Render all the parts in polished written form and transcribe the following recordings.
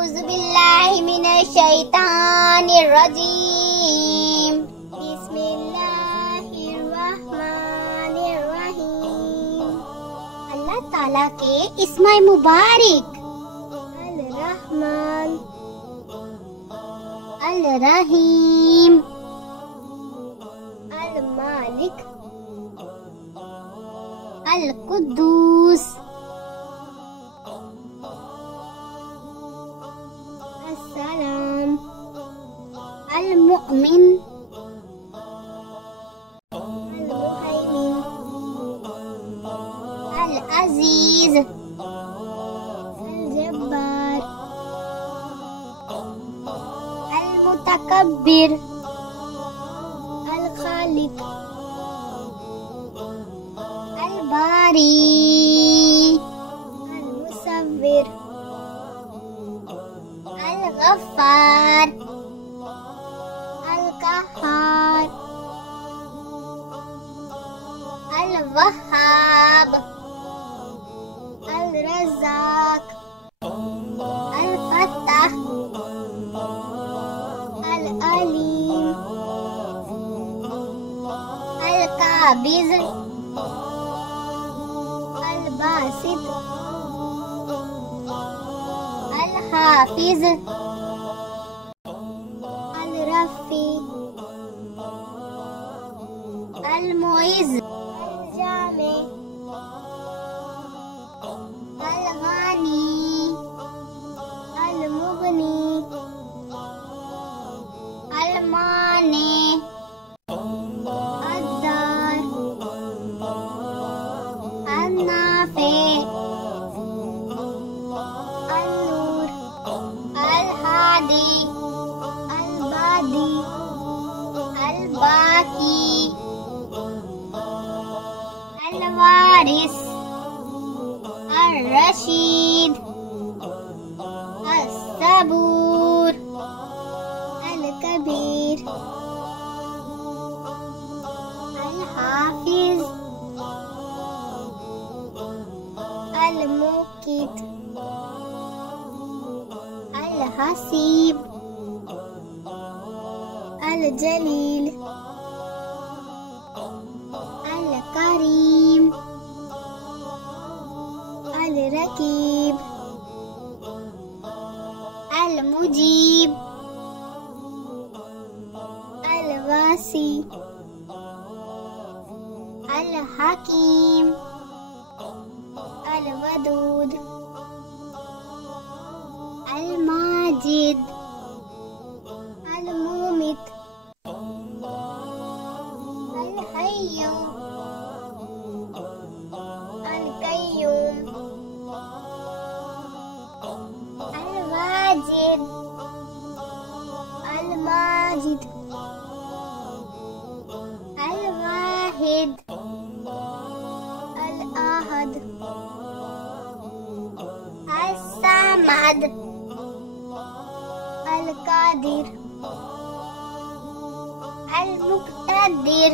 औज़ु बिल्लाहि मिनश्शैतानिर्रजीम। बिस्मिल्लाहिर्रहमानिर्रहीम। अल्लाह ताला के इस्म मुबारक। अल रहमान, अल रहीम, अल मालिक, अल कुद्दूस, अस्सलाम, अल मुअमिन, अल मुहैमिन, अल अजीज, अल जब्बार, अल मुतकब्बिर, अल खालिक, अल बारी, अल मुसव्विर, अल गफ्फार, अल कहार, अल वहाब, अल रज़ाक, अल फत्ताह, अल अलीम, अल काबिज़, अल बासित, अल हाफिज, अल रफ़ी, अल मुइज़, अल जामे, अल गानी, अल मुगनी, अल माने, अद्दार, अल नाफे, अल नूर, अल हादी, अल बादी, अल बाकी, अल वारिस, अल रशीद, अल सबूर, अल कबीर, अल हाफिज, अल मुकीत, अल हसीब, अल जलील, अल करीम, अल रकीब, अल मुजीब, अल वासी, अल हकीम, अल वदूद, अल माजिद, अल मुमित, अल हय्यू, अल कय्यूम, अल वाजिद, अल माजिद, अल वाहिद, अल आहद, अल सामद, अल कादिर, अल मुक्तदिर,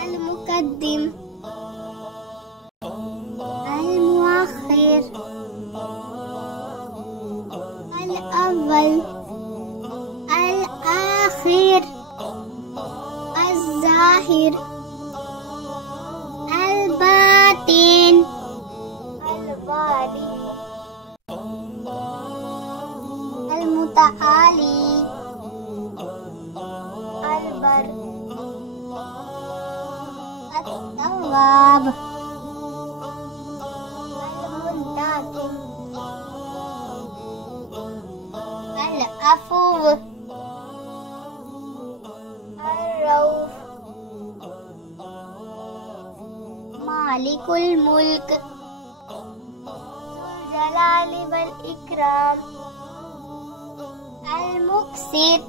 अल मुकद्दिम, अल मुअख्खिर, अल अव्वल, अल आखिर, अल ज़ाहिर, अल बातिन, अल वाली, अल मुतआली, अल बर, अल तव्वाब, अल मुंताकिम, अल अफूव, अल रऊफ, मालिकुल मुल्क, ज़ुल जलाली वल इकराम, अल मुक़सित,